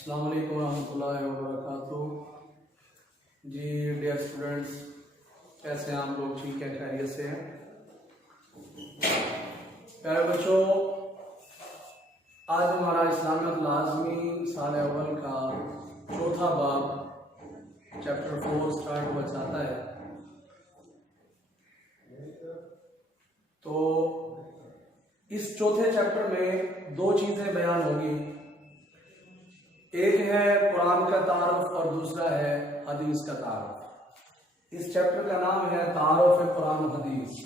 अस्सलाम वालेकुम रहमतुल्लाहि व बरकातुहू। जी डियर स्टूडेंट्स, कैसे हैं आप लोग? ठीक है, खैरियत से हैं? प्यारे बच्चों, आज हमारा इस्लामिक लाजमी साल अव्वल का चौथा बाब चैप्टर 4 स्टार्ट हुआ चाहता है। तो इस चौथे चैप्टर में दो चीजें बयान होंगी। एक है कुरान का तारुफ और दूसरा है हदीस का तारुफ। इस चैप्टर का नाम है तारुफ कुरान हदीस।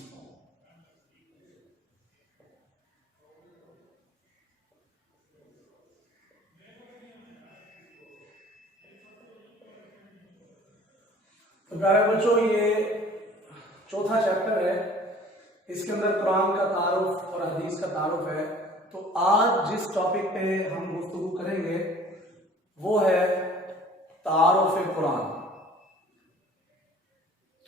तो प्यारे बच्चों, ये चौथा चैप्टर है, इसके अंदर कुरान का तारुफ और हदीस का तारुफ है। तो आज जिस टॉपिक पे हम गुफ्तगू करेंगे वो है तारुफ कुरान।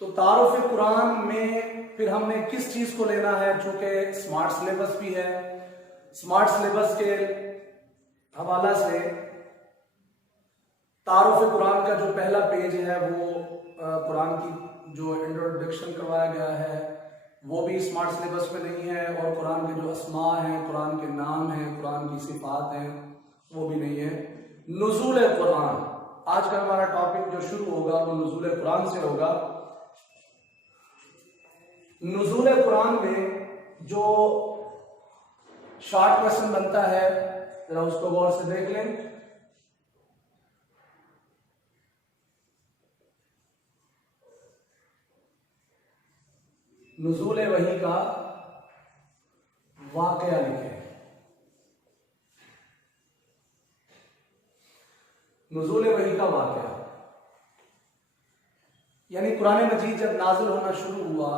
तो तारुफ कुरान में फिर हमने किस चीज को लेना है, चूंकि स्मार्ट सिलेबस भी है। स्मार्ट सिलेबस के हवाला से तारुफ कुरान का जो पहला पेज है वो कुरान की जो इंट्रोडक्शन करवाया गया है वो भी स्मार्ट सिलेबस में नहीं है, और कुरान के जो अस्मा हैं, कुरान के नाम हैं, कुरान की सिफात हैं, वो भी नहीं है। नुज़ूल कुरान, आज का हमारा टॉपिक जो शुरू होगा वो नुज़ूल कुरान से होगा। नुज़ूल कुरान में जो शॉर्ट क्वेश्चन बनता है, जरा उसको गौर से देख लें। नुज़ूल वही का वाकया लिखे। नुज़ूल वही का वाकया यानी कुरान मजीद जब नाजिल होना शुरू हुआ,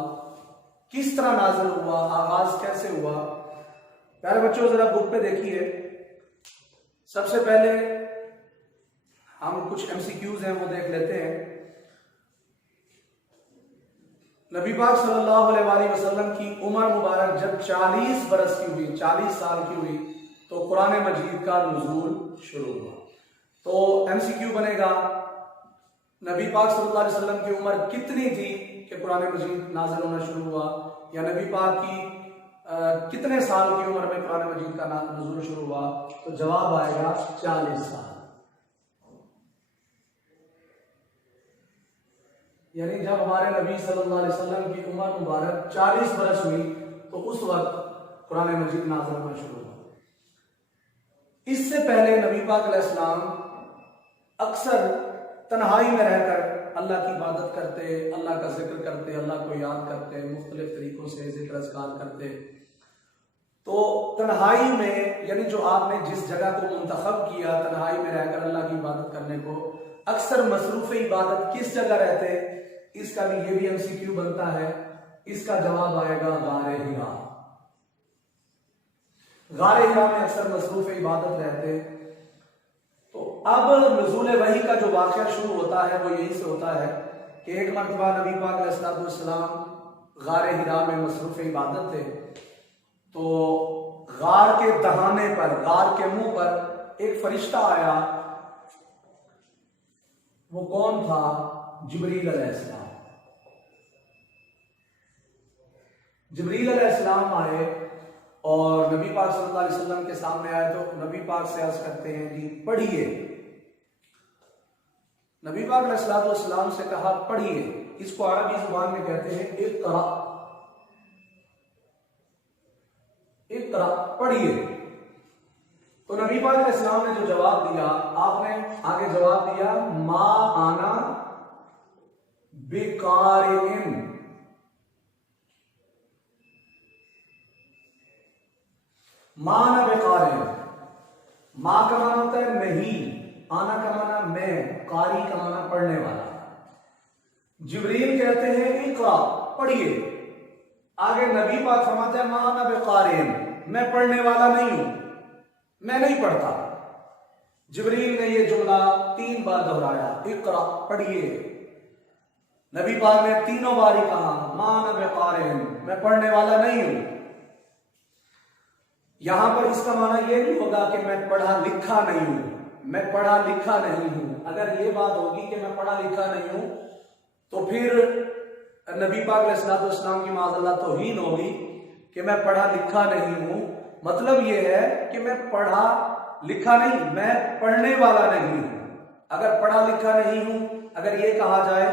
किस तरह नाजिल हुआ, आगाज कैसे हुआ। प्यारे बच्चों, जरा बुक पे देखिए। सबसे पहले हम कुछ एमसीक्यूज हैं वो देख लेते हैं। नबी पाक सल्लल्लाहु अलैहि वसल्लम की उम्र मुबारक जब 40 बरस की हुई, 40 साल की हुई, तो कुरान मजीद का नुज़ूल शुरू हुआ। तो एमसीक्यू बनेगा, नबी पाक सल्लल्लाहु अलैहि वसल्लम की उम्र कितनी थी कि कुरान मजीद नाज़िल होना शुरू हुआ, या नबी पाक की कितने साल की उम्र में कुरान मजीद का नुज़ूल शुरू हुआ? तो जवाब आएगा 40 साल। यानी जब हमारे नबी सल्लल्लाहु अलैहि वसल्लम की उम्र मुबारक 40 बरस हुई तो उस वक्त कुरान मजीद नाज़िल होना शुरू हुआ। इससे पहले नबी पाक अलैहिस्सलाम अक्सर तन्हाई में रहकर अल्लाह की इबादत करते, अल्लाह का जिक्र करते, अल्लाह को याद करते, मुख्तलिफ तरीकों से जिक्र अज़कार करते। तो तन्हाई में, यानी जो आपने जिस जगह को मुंतखब किया तन्हाई में रहकर अल्लाह की इबादत करने को, अक्सर मसरूफ इबादत किस जगह रहते? इसका भी ये भी एमसीक्यू बनता है। इसका जवाब आएगा गारे हिरा। गारे हिरा में अक्सर मसरूफ इबादत रहते। तो अब नुज़ूल वही का जो वाक़या शुरू होता है वो यही से होता है कि एक मरतबा नबी पाक अलैहिस्सलाम गारे हिरा में मसरूफ इबादत थे। तो गार के दहाने पर, गार के मुंह पर एक फरिश्ता आया। वो कौन था? जिब्रील अलैहिस्सलाम। जिब्रील अलैहिस्सलाम आए और नबी पाक सल्लल्लाहु अलैहि वसल्लम के सामने आए। तो नबी पाक से अर्ज करते हैं कि पढ़िए। नबी पाक अलैहिस्सलातु वस्सलाम से कहा पढ़िए। इसको अरबी जुबान में कहते हैं इक़रा। इक़रा, पढ़िए। तो नबी पाक अलैहिस्सलाम ने जो जवाब दिया, आपने आगे जवाब दिया मा आना बिकारिन। माना बेकारिन। मां का माना होता है नहीं, आना का माना मैं, कारी का माना पढ़ने वाला। जिब्रील कहते हैं इक़रा, पढ़िए। आगे नबी पाक फरमाते हैं माना बेकारिन, मैं पढ़ने वाला नहीं हूं, मैं नहीं पढ़ता। जिब्रील ने यह जुमला 3 बार दोहराया, इक़रा, पढ़िए। नबी पाक ने तीनों बार ही कहा माना बेकारिन, मैं पढ़ने वाला नहीं हूं। यहां पर इसका माना यह नहीं होगा कि मैं पढ़ा लिखा नहीं हूं, मैं पढ़ा लिखा नहीं हूं। अगर ये बात होगी कि मैं पढ़ा लिखा नहीं हूं तो फिर नबी पाक अलैहिस्सलाम की माज़अल्लाह तौहीन होगी कि मैं पढ़ा लिखा नहीं हूं। मतलब ये है कि मैं पढ़ा लिखा नहीं, मैं पढ़ने वाला नहीं हूं। अगर पढ़ा लिखा नहीं हूं, अगर ये कहा जाए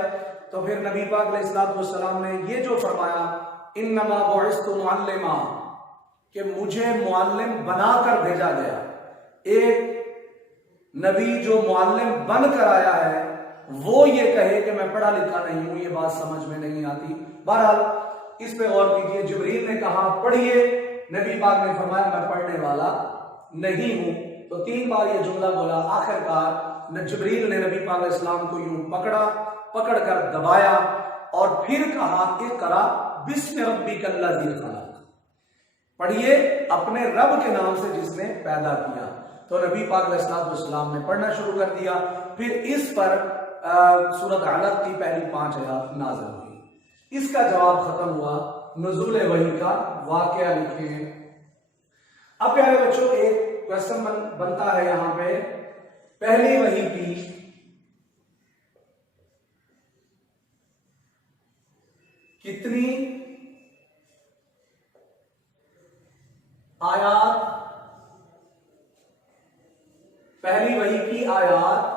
तो फिर नबी पाक अलैहिस्सलाम ने ये जो फरमाया इन्नमा बुइस्तु मुअल्लिमा, कि मुझे मुअल्लिम बनाकर भेजा गया। एक नबी जो मुअल्लिम बनकर आया है वो ये कहे कि मैं पढ़ा लिखा नहीं हूं, ये बात समझ में नहीं आती। बहरहाल इस पे गौर कीजिए, जिब्रील ने कहा पढ़िए, नबी पाक ने फरमाया मैं पढ़ने वाला नहीं हूं। तो 3 बार ये जुमला बोला। आखिरकार जिब्रील ने नबी पाक अलैहिस्सलाम को यूं पकड़कर दबाया और फिर कहा इक़रा बिस्मि रब्बिकल्लज़ी खलक़, पढ़िए अपने रब के नाम से जिसने पैदा किया। तो नबी पाक अलैहिस्सलाम ने पढ़ना शुरू कर दिया। फिर इस पर सूरत अलक़ की पहली 5 आयत नाज़िल हुई। इसका जवाब खत्म हुआ। नुज़ूल वही का वाक़या लिखें। अब प्यारे बच्चों एक क्वेश्चन बनता है यहां पे, पहली वही की कितनी आयात, पहली वही की आयात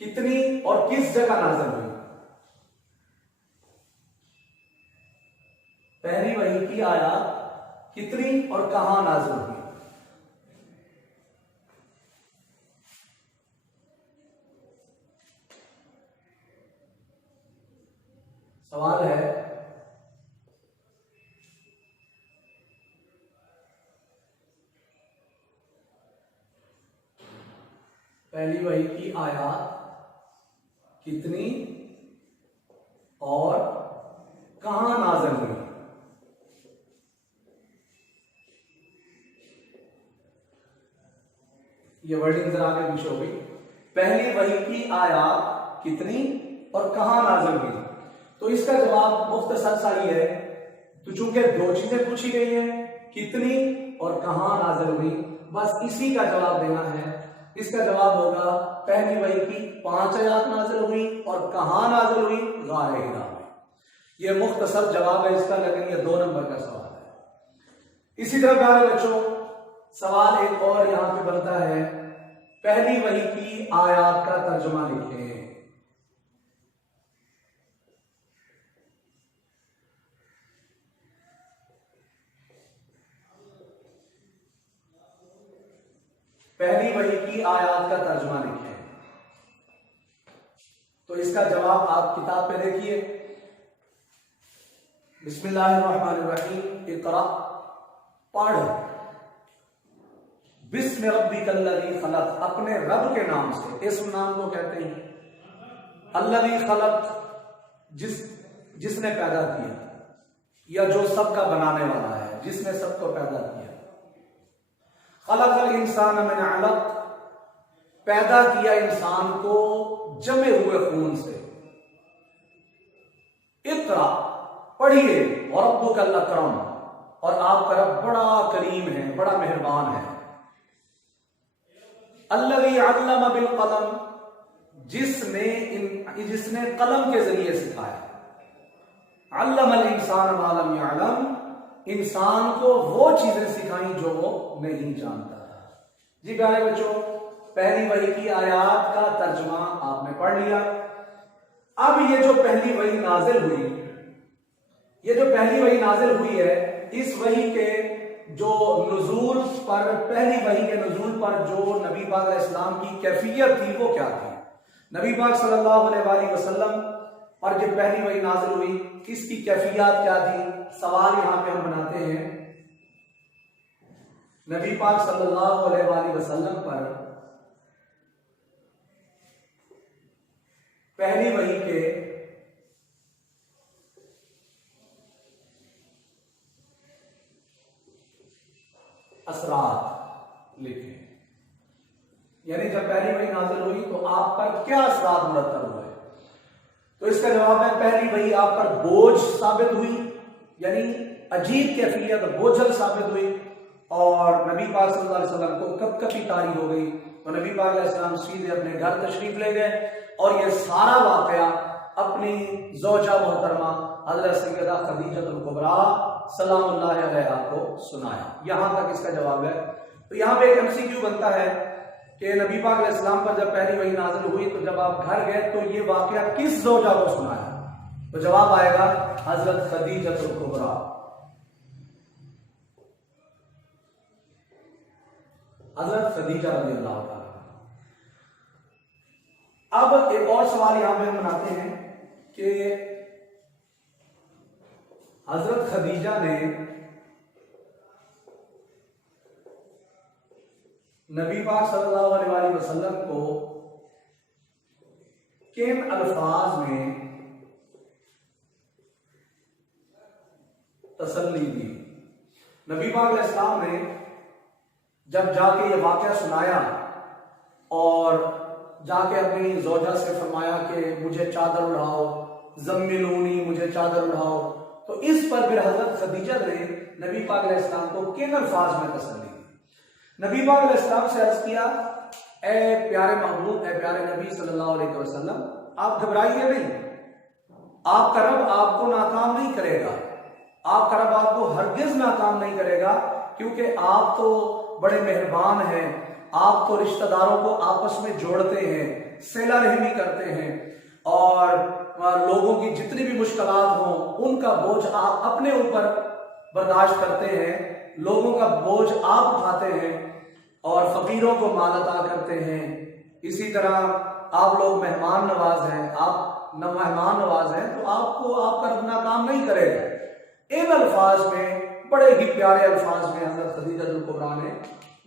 कितनी और किस जगह नाज़िल हुई? पहली वही की आयात कितनी और कहां नाज़िल हुई? सवाल है पहली वही की आयत कितनी और कहां नाज़िल हुई? ये वर्डिंग जरा आगे पीछे हो गई। पहली वही की आयत कितनी और कहां नाज़िल हुई? तो इसका जवाब मुख्तसर सा ही है। तो चूंकि 2 चीजें पूछी गई हैं, कितनी और कहां नाज़िल हुई, बस इसी का जवाब देना है। इसका जवाब होगा पहली वही की 5 आयत नाज़िल हुई और कहां नाज़िल हुई? गारे हिरा में। यह मुख्तसर जवाब है इसका, लेकिन यह 2 नंबर का सवाल है। इसी तरह प्यारे बच्चों सवाल एक और यहां पे बनता है, पहली वही की आयत का तर्जुमा लिखें। पहली वही की आयत का तर्जुमा लिखें। तो इसका जवाब आप किताब पे देखिए। बिस्मिल्लाहिर्रहमानिर्रहीम, इक़रा, पढ़, बिस्मि रब्बिकल्लज़ी खलक़, अपने रब के नाम से। इस्म नाम को कहते हैं। अल्लज़ी खलक़, जिसने पैदा किया, या जो सबका बनाने वाला है, जिसने सबको पैदा किया। खलक़ल इंसान मिन अलक़, पैदा किया इंसान को जमे हुए खून से। इक़रा, पढ़िए, व रब्बुकल अकरम, और आपका रब बड़ा करीम है, बड़ा मेहरबान है। अल्लज़ी अल्लम बिल कलम, जिसने कलम के जरिए सिखाया। अल्लमल इंसान मा लम यअलम, इंसान को वो चीजें सिखाई जो वो नहीं जानता था। जी प्यारे बच्चों, पहली वही की आयत का तर्जुमा आपने पढ़ लिया। अब ये जो पहली वही नाजिल हुई, ये जो पहली वही नाजिल हुई है, इस वही के जो नुज़ूल पर, पहली वही के नुज़ूल पर जो नबी पाक अलैहिस्सलाम की कैफियत थी वो क्या थी? नबी पाक सल्लल्लाहु अलैहि वसल्लम पर जब पहली वही नाजिल हुई, इसकी कैफियत क्या थी? सवाल यहां पे हम बनाते हैं। नबी पाक सल्लल्लाहु अलैहि वसल्लम पर पहली वही के असरात लिखे। यानी जब पहली वही नाजिल हुई तो आप पर क्या असरात मुरत्तब हुए? तो इसका जवाब है पहली वही आप पर बोझ साबित हुई, यानी अजीब कैफियत, बोझल साबित हुई। और नबी पाक सल्लल्लाहु अलैहि वसल्लम को कपकपी तारी हो गई, तो नबी पाक अलैहि सलाम सीधे अपने घर तशरीफ ले गए और ये सारा वाकया अपनी ज़ौजा मोहतरमा हज़रत सैयदा खदीजतुल कुबरा सलामुल्लाहि अलैहा को सुनाया। यहां तक इसका जवाब है। तो यहाँ पे एक MCQ बनता है कि नबी पाक अलैहि सलाम पर जब पहली वही नाजिल हुई तो जब आप घर गए तो ये वाकया किस ज़ौजा को सुनाया? तो जवाब आएगा हज़रत खदीजतुल कुबरा। हज़रत खदीजा रज़ियल्लाहु ताला। अब एक और सवाल यहां पे हम बनाते हैं कि हज़रत खदीजा ने नबी पाक सल्लल्लाहु अलैहि वसल्लम को किन अल्फाज में तसल्ली दी? नबी पाक अलैहि सलाम ने जब जाके ये वाकया सुनाया और जाके अपनी ज़ौजा से फरमाया कि मुझे चादर उड़ाओ, ज़म्मिलूनी, मुझे चादर उड़ाओ, तो इस पर फिर हज़रत खदीजा ने नबी पाक अलैहि सलाम को किन अल्फाज में तसल्ली दी? नबी पाक अलैहि सलाम से अर्ज किया, ए प्यारे महबूब, ए प्यारे नबी सल्लल्लाहु अलैहि वसल्लम, आप घबराइए नहीं, आपका रब आपको नाकाम नहीं करेगा, आपका रब आपको हरगिज नाकाम नहीं करेगा, क्योंकि आप तो बड़े मेहरबान हैं, आप तो रिश्तेदारों को आपस में जोड़ते हैं, सिला रहमी करते हैं और लोगों की जितनी भी मुश्किलात हों उनका बोझ आप अपने ऊपर बर्दाश्त करते हैं, लोगों का बोझ आप उठाते हैं और फकीरों को माल अता करते हैं। इसी तरह आप लोग मेहमान नवाज हैं, आप मेहमान नवाज हैं, तो आपको आपका रब नाकाम नहीं करेगा। इन अल्फाज में, बड़े ही प्यारे अल्फाज में हज़रत खदीजतुल कुबरा ने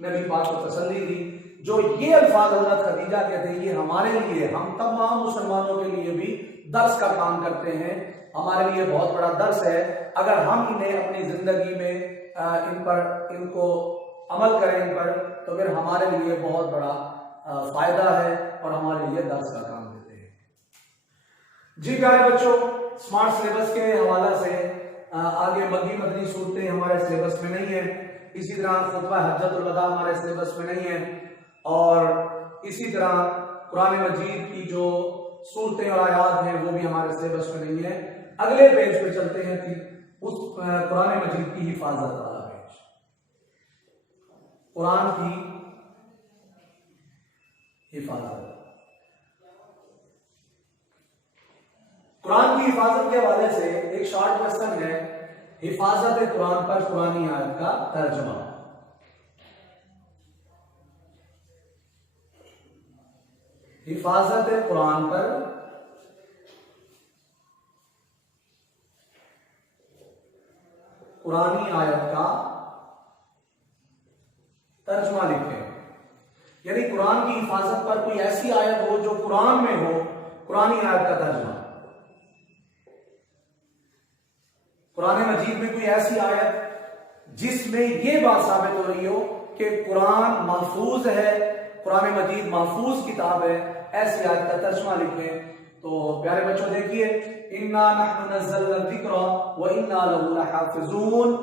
नबी पाक को तसल्ली दी। जो ये अल्फाज हज़रत खदीजा कहते हैं, ये हमारे लिए, हम तमाम मुसलमानों के लिए भी दर्स का काम करते हैं, हमारे लिए बहुत बड़ा दर्स है। अगर हम इन्हें अपनी जिंदगी में इनको अमल करें इन पर, तो फिर हमारे लिए बहुत बड़ा फायदा है और हमारे लिए दर्स का काम देते हैं। जी प्यारे बच्चों, स्मार्ट सिलेबस के हवाले से आगे मक्की मदनी सूरतें हमारे सिलेबस में नहीं है, इसी तरह खुतबा हज्जतुल वदा हमारे सिलेबस में नहीं है, और इसी तरह कुरान मजीद की जो सूरतें और आयात हैं वो भी हमारे सिलेबस में नहीं है। अगले पेज पे चलते हैं कि उस कुरान मजीद की हिफाजत वाला पेज, कुरान की हिफाजत। कुरान की हिफाजत के हवाले से एक शॉर्ट क्वेश्चन है, हिफाजत कुरान पर कुरानी आयत का तर्जुमा। हिफाजत कुरान पर कुरानी आयत का तर्जुमा लिखें। यानी कुरान की हिफाजत पर कोई ऐसी आयत हो जो कुरान में हो, कुरानी आयत का तर्जुमा। कुरान मजीद में कोई ऐसी आयत जिसमें यह बात साबित हो रही हो कि कुरान महफूज है, कुरान मजीद महफूज किताब है, ऐसी आयत का तर्जुमा लिखें। तो प्यारे बच्चों देखिए, इन्ना नहनु नज़्ज़लना ज़िक्रा व इन्ना लहू लहाफ़िज़ून।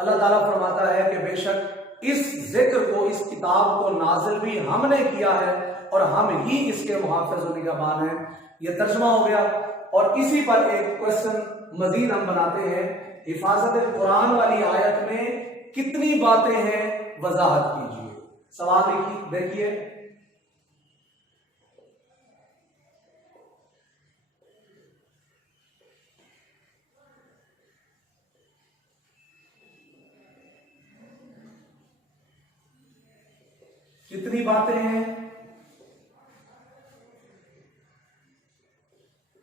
अल्लाह ताला फरमाता है कि बेशक इस जिक्र को, इस किताब को नाजिल भी हमने किया है और हम ही इसके मुहाफ़िज़ व निगहबान हैं। यह तर्जुमा हो गया। और इसी पर एक क्वेश्चन मजीद हम बनाते हैं, हिफाजत कुरान वाली आयत में कितनी बातें हैं, वजाहत कीजिए। सवाल देखिए, कितनी बातें हैं,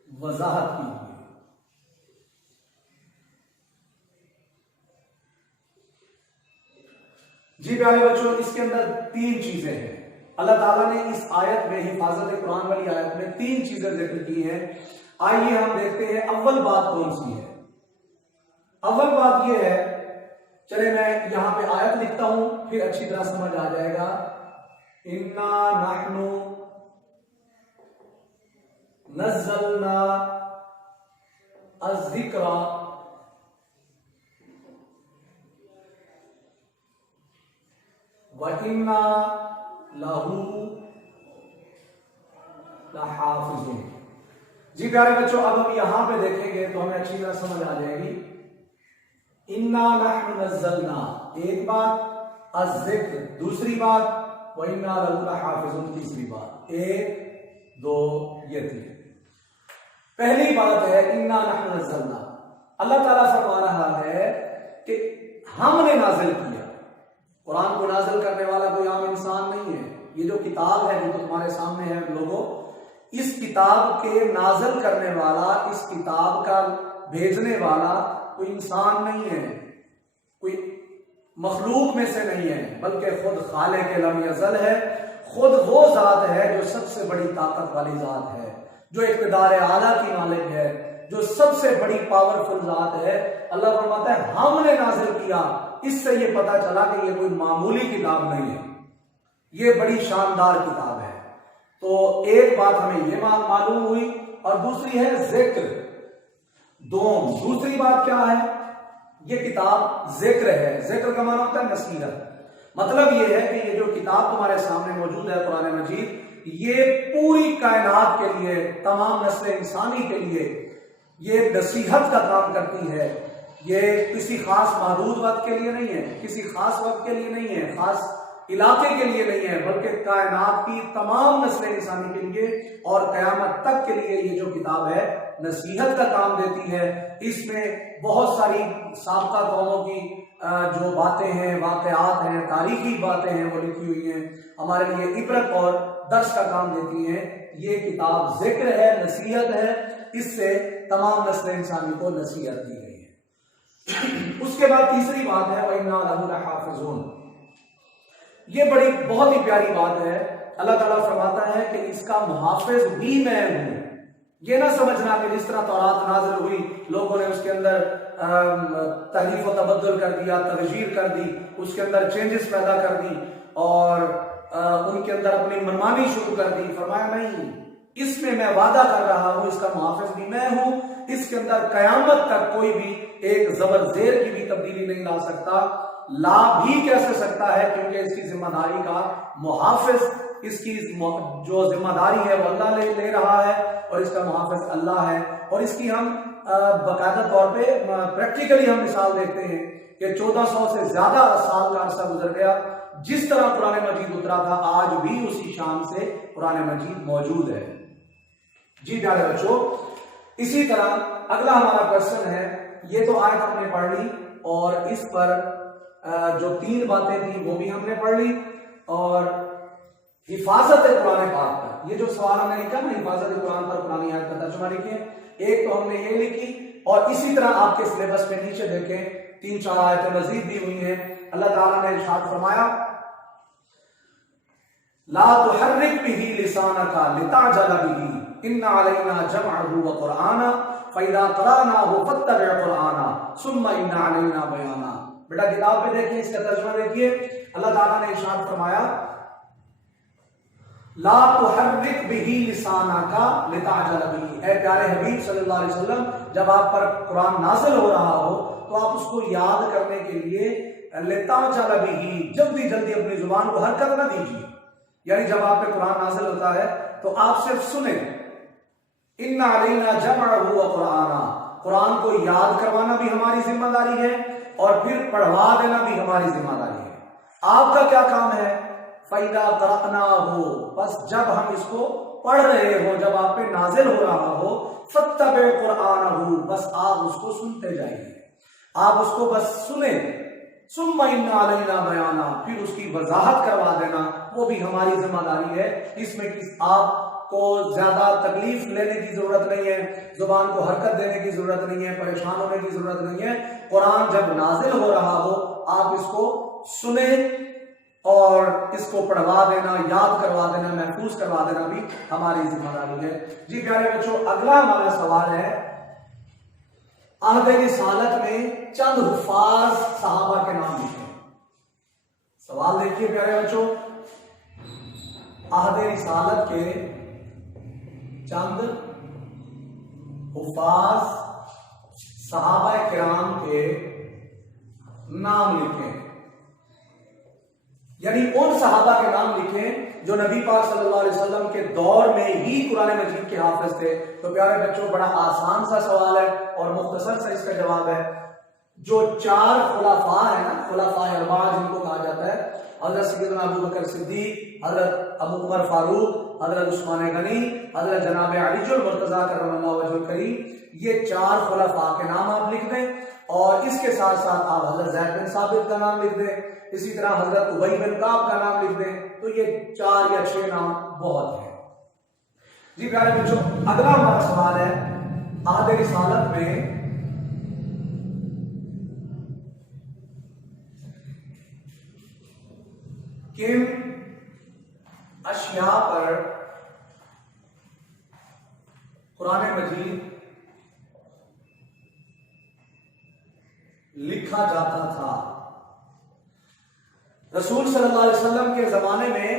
वजाहत कीजिए। जी प्यारे बच्चों, इसके अंदर तीन चीजें हैं। अल्लाह ताला ने इस आयत में, हिफाजत कुरान वाली आयत में, तीन चीजें जिक्र की हैं। आइए हम देखते हैं अव्वल बात कौन सी है। अव्वल बात यह है, चले मैं यहां पे आयत लिखता हूं, फिर अच्छी तरह समझ आ जाएगा। इन्ना नहनु नज़्ज़लना अज़्ज़िक्रा व इन्ना लहू लहाफिज़ून। जी प्यारे बच्चों, अब हम यहां पे देखेंगे तो हमें अच्छी तरह समझ आ जाएगी। इन्ना नहनु नज़्ज़लना एक बात, अज़्ज़िक्र दूसरी बात, व इन्ना लहू लहाफिज़ून तीसरी बात। एक दो ये तीन। पहली बात है इन्ना नहनु नज़्ज़लना, अल्लाह ताला फरमा रहा है कि हमने नाजिल किया। कुरान को नाजिल करने वाला कोई आम इंसान नहीं है। ये जो किताब है जो तो तुम्हारे सामने है लोगों, इस किताब के नाजिल करने वाला, इस किताब का भेजने वाला कोई इंसान नहीं है, कोई मखलूक में से नहीं है, बल्कि खुद खालिक लम यज़ल है। खुद वो जात है जो सबसे बड़ी ताकत वाली जात है, जो इक़्तिदार आला की मालिक है, जो सबसे बड़ी पावरफुल जात है। अल्लाह फरमाता है हमने नाजिल किया। इससे ये पता चला कि ये कोई मामूली किताब नहीं है, ये बड़ी शानदार किताब है। तो एक बात हमें ये मालूम हुई, और दूसरी है जिक्र दोम। दूसरी बात क्या है? ये किताब जिक्र है। जिक्र का माना होता है नसीहत। मतलब ये है कि ये जो किताब तुम्हारे सामने मौजूद है कुरान मजीद, ये पूरी कायनात के लिए, तमाम नस्ल इंसानी के लिए ये नसीहत का काम करती है। ये किसी खास महदूद वक्त के लिए नहीं है, किसी खास वक्त के लिए नहीं है, खास इलाके के लिए नहीं है, बल्कि कायनात की तमाम नस्ल इंसानी के लिए और कयामत तक के लिए ये जो किताब है नसीहत का काम देती है। इसमें बहुत सारी साबका कौमों की जो बातें हैं, वाक़यात हैं, तारीखी बातें हैं, वो लिखी हुई हैं, हमारे लिए इबरत और दर्स का काम देती हैं। ये किताब जिक्र है, नसीहत है, इससे तमाम नस्ल इंसानी को नसीहत दी गई है। उसके बाद तीसरी बात है व इन्ना लहू लहाफिज़ून। ये बड़ी बहुत ही प्यारी बात है। अल्लाह ताला फरमाता है कि इसका मुहाफिज भी मैं हूं। ये ना समझना कि जिस तरह तौरात नाज़िल हुई, लोगों ने उसके अंदर तहरीफ और तबद्दुल कर दिया, तगयीर कर दी, उसके अंदर चेंजेस पैदा कर दी और उनके अंदर अपनी मनमानी शुरू कर दी। फरमाया नहीं, इसमें मैं वादा कर रहा हूं, इसका मुहाफिज भी मैं हूं। इसके अंदर कयामत तक कोई भी एक जबर जेर की भी तब्दीली नहीं ला सकता, ला भी कैसे सकता है, क्योंकि इसकी जिम्मेदारी का मुहाफिज, इसकी जो जिम्मेदारी है वो अल्लाह ले रहा है और इसका मुहाफिज अल्लाह है। और इसकी हम बाकायदा तौर पे प्रैक्टिकली हम मिसाल देखते हैं कि 1400 से ज्यादा साल का अरसा गुजर गया। जिस तरह कुरान मजीद उतरा था, आज भी उसी शान से कुरान मजीद मौजूद है। जी प्यारे बच्चों, इसी तरह अगला हमारा क्वेश्चन है, ये तो आयत हमने पढ़ ली और इस पर जो तीन बातें थी वो भी हमने पढ़ ली, और हिफाजत कुरान पाक पर ये जो सवाल हमने लिखा ना, हिफाजत कुरान पर कुरानी आयत का तर्जुमा लिखिए। एक तो हमने ये लिखी, और इसी तरह आपके सिलेबस में नीचे देखें 3-4 आयतें मजीद दी हुई हैं। अल्लाह ताला ने इरशाद फरमाया ला तुहर्रिक बिही लिसानका लिताजल बिही इन्ना अलैना जमअहु व कुरआना फइज़ा क़रअनाहु फत्तबि कुरआना सुम्मा इन्ना अलैना बयाना। बेटा किताब पे देखिए, इसका तर्जुमा देखिए। अल्लाह ताला ने इरशाद फरमाया ला तुहर्रिक बिही लिसानका लिताजल बिही। ऐ प्यारे हबीब सल्लल्लाहु अलैहि वसल्लम, जब आप पर कुरान नाज़िल हो रहा हो तो आप उसको याद करने के लिए लिताजल बिही, जल्दी जल्दी अपनी जुबान को हरकत न दीजिए। यानी जब आप पे कुरान नाज़िल होता है तो आप सिर्फ सुने। इन्ना अलैना जमअहु व कुरआना, कुरान को याद करवाना भी हमारी जिम्मेदारी है और फिर पढ़वा देना भी हमारी जिम्मेदारी है। आपका क्या काम है? फइज़ा क़रअनाहु, बस जब हम इसको पढ़ रहे हो, जब आप पे नाज़िल हो रहा हो, फत्तबि कुरआनहु, बस आप उसको सुनते जाइए, आप उसको बस सुने। सुम्मा इन्ना अलैना बयाना, फिर उसकी वजाहत करवा देना, वो भी हमारी जिम्मेदारी है। इसमें आपको ज्यादा तकलीफ लेने की जरूरत नहीं है, जुबान को हरकत देने की जरूरत नहीं है, परेशान होने की जरूरत नहीं है। कुरान जब नाजिल हो रहा हो, आप इसको सुने और इसको पढ़वा देना, याद करवा देना, महफूज करवा देना भी हमारी जिम्मेदारी है। जी प्यारे बच्चों, अगला हमारा सवाल है, अहद रिसालत में चंद हुफ्फाज सहाबा के नाम लिखे। सवाल देखिए प्यारे बच्चों, अहद रिसालत के चंद हुफ्फाज सहाबा किराम के नाम लिखे। यानी उन सहाबा के नाम लिखें जो नबी पाक सल्लल्लाहु अलैहि वसल्लम के दौर में ही कुरान मजीद के हाफिज थे। तो प्यारे बच्चों, बड़ा आसान सा सवाल है और मुख्तसर सा इसका जवाब है। जो चार खुलाफा है ना, खुलाफा अरबा जिनको कहा जाता है, हजरत सैयदना अबू बकर सिद्दीक, हजरत अबू उमर फारूक, हजरत उस्मान गनी, हजरत जनाब अली मुर्तजा कररमल्लाहु वजहुल करीम, ये चार खुलाफा के नाम आप लिख दें। और इसके साथ साथ आप हजरत ज़ैद बिन साबित का नाम लिख दें, इसी तरह हजरत उबई बिन काब का नाम लिख दें। तो ये 4 या 6 नाम बहुत है। जी प्यारे बच्चों, अगला हमारा सवाल है, आदे रिसालत में किन अशिया पर कुरान मजीद लिखा जाता था? रसूल सल्लल्लाहु अलैहि वसल्लम के जमाने में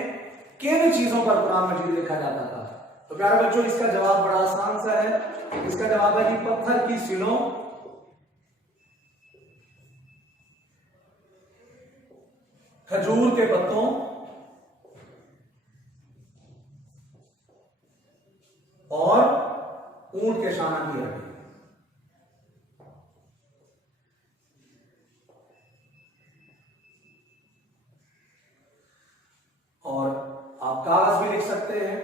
किन चीजों पर कुरान मजीद लिखा जाता था? तो प्यारे बच्चों, इसका जवाब बड़ा आसान सा है। इसका जवाब है कि पत्थर की सिलों, खजूर के पत्तों और ऊंट के शाना की हड्डी। और आप कागज भी लिख सकते हैं।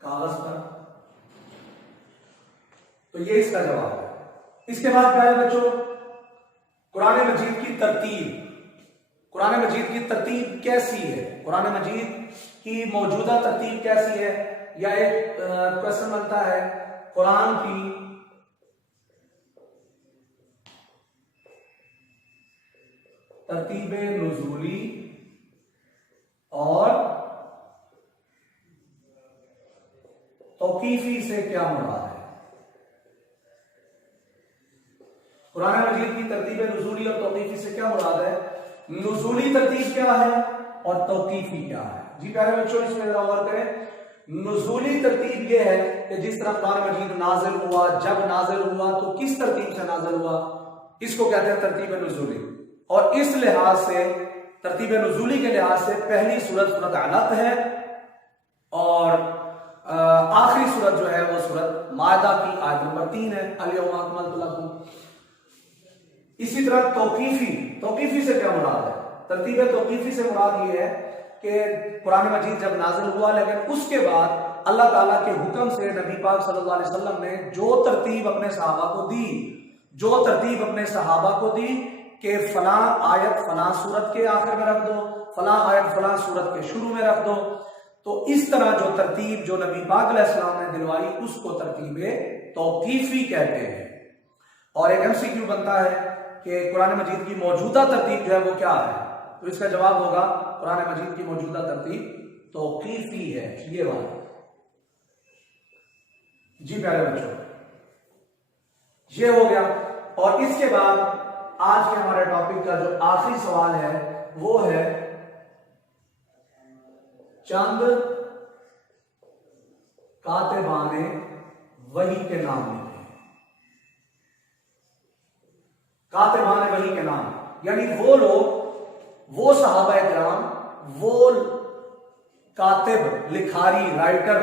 कागज पर। तो ये इसका जवाब है। इसके बाद प्यारे बच्चों, कुरान मजीद की तरतीब। कुरान मजीद की तरतीब कैसी है? कुरान मजीद की मौजूदा तरतीब कैसी है? या एक क्वेश्चन बनता है, कुरान की तरतीब नुज़ूली और तौकीफी से क्या मुराद है? कुरान मजीद की तरतीब नुज़ूली और तौकीफी से क्या मुराद है? नुज़ूली तरतीब क्या है और तौकीफी क्या है? जी प्यारे बच्चों, इसमें जरा गौर करें। नुज़ूली तरतीब यह है कि जिस तरह कुरान मजीद नाजिल हुआ, जब नाजिल हुआ तो किस तरतीब से नाजिल हुआ, इसको कहते हैं तरतीब नुज़ूली। और इस लिहाज से, तरतीब नुज़ूली के लिहाज से, पहली सूरत अलक है और आखिरी सूरत जो है वो सूरत मायदा की आयत नंबर 3 है, अल-यौमा अकमलतु लकुम। इसी तरह तौकीफी से क्या मुराद है? तरतीब तौकीफी से मुराद ये है कि कुरान मजीद जब नाजिल हुआ, लेकिन उसके बाद अल्लाह ताला के हुक्म से नबी पाक सल्लल्लाहु अलैहि वसल्लम ने जो तरतीब अपने सहाबा को दी कि फला आयत फला सूरत के आखिर में रख दो, फला आयत फला सूरत के शुरू में रख दो। तो इस तरह जो तरतीब जो नबी पाक अलैहिस्सलाम ने दिलवाई, उसको तरतीब तौकीफी कहते हैं। और एक एमसीक्यू बनता है कि कुरान मजीद की मौजूदा तरतीब जो है वो क्या है? तो इसका जवाब होगा, कुरान मजीद की मौजूदा तरतीब तौकीफी है। ये बात। जी प्यारे बच्चों, ये हो गया। और इसके बाद आज के हमारे टॉपिक का जो आखिरी सवाल है वो है, चंद कातिबाने वही के नाम लिखे। कातिबाने वही के नाम, यानी वो लोग, वो सहाबा किराम, वो कातिब, लिखारी, राइटर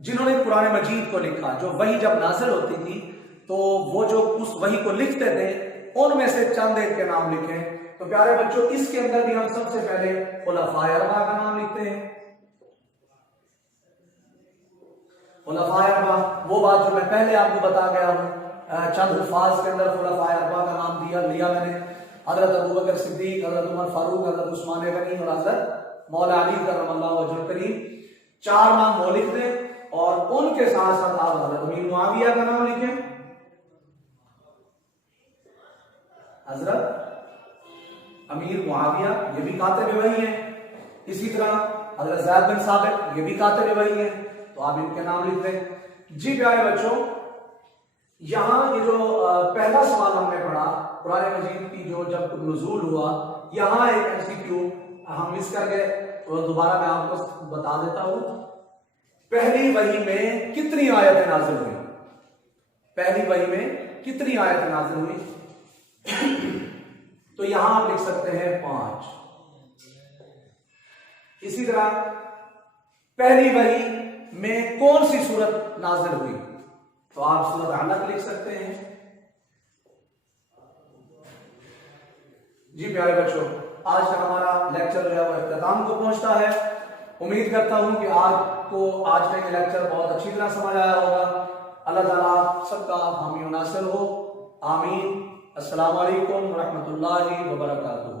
जिन्होंने कुरान मजीद को लिखा, जो वही जब नाज़िल होती थी तो वो जो उस वही को लिखते थे, उनमें से चंद एक के नाम लिखें। तो प्यारे बच्चों, इसके अंदर भी हम सबसे पहले खुलाफाए अरबा का नाम लिखते हैं। खुलाफाए अरबा, वो बात जो मैं पहले आपको बता गया हूं, चंद अल्फाज के अंदर खुलाफाए अरबा का नाम लिया मैंने। हजरत अबू बकर सिद्दीक, हजरत उमर फारूक, हजरत उस्मान गनी और हजरत मौला अली कररमल्लाहु वजहुल करीम, 4 नाम वो लिख दें। और उनके साथ साथ आप हजरत अमीर मुआविया का नाम लिखें। हजरत अमीर मुआविया, ये भी कातिब वही है। इसी तरह हजरत ज़ैद बिन साबित, ये भी कातिब वही है। तो आप इनके नाम लिख दें। जी प्यारे बच्चों, यहां ये जो पहला सवाल हमने पढ़ा, कुरान मजीद की जो जब नुज़ूल हुआ, यहां एक एमसीक्यू हम मिस कर गए, तो दोबारा मैं आपको बता देता हूं। पहली वही में कितनी आयतें नाज़िल हुई? पहली वही में कितनी आयतें नाज़िल हुई? तो यहां आप लिख सकते हैं 5। इसी तरह पहली वही में कौन सी सूरत नाजिल हुई, तो आप सूरत अलक लिख सकते हैं। जी प्यारे बच्चों, आज का हमारा लेक्चर जो है वो इख्तिताम को पहुंचता है। उम्मीद करता हूं कि आपको आज का ये लेक्चर बहुत अच्छी तरह समझ आया होगा। अल्लाह ताला सबका हामी और नासिर हो, आमीन। अस्सलाम वालेकुम व रहमतुल्लाहि व बरकातुहू।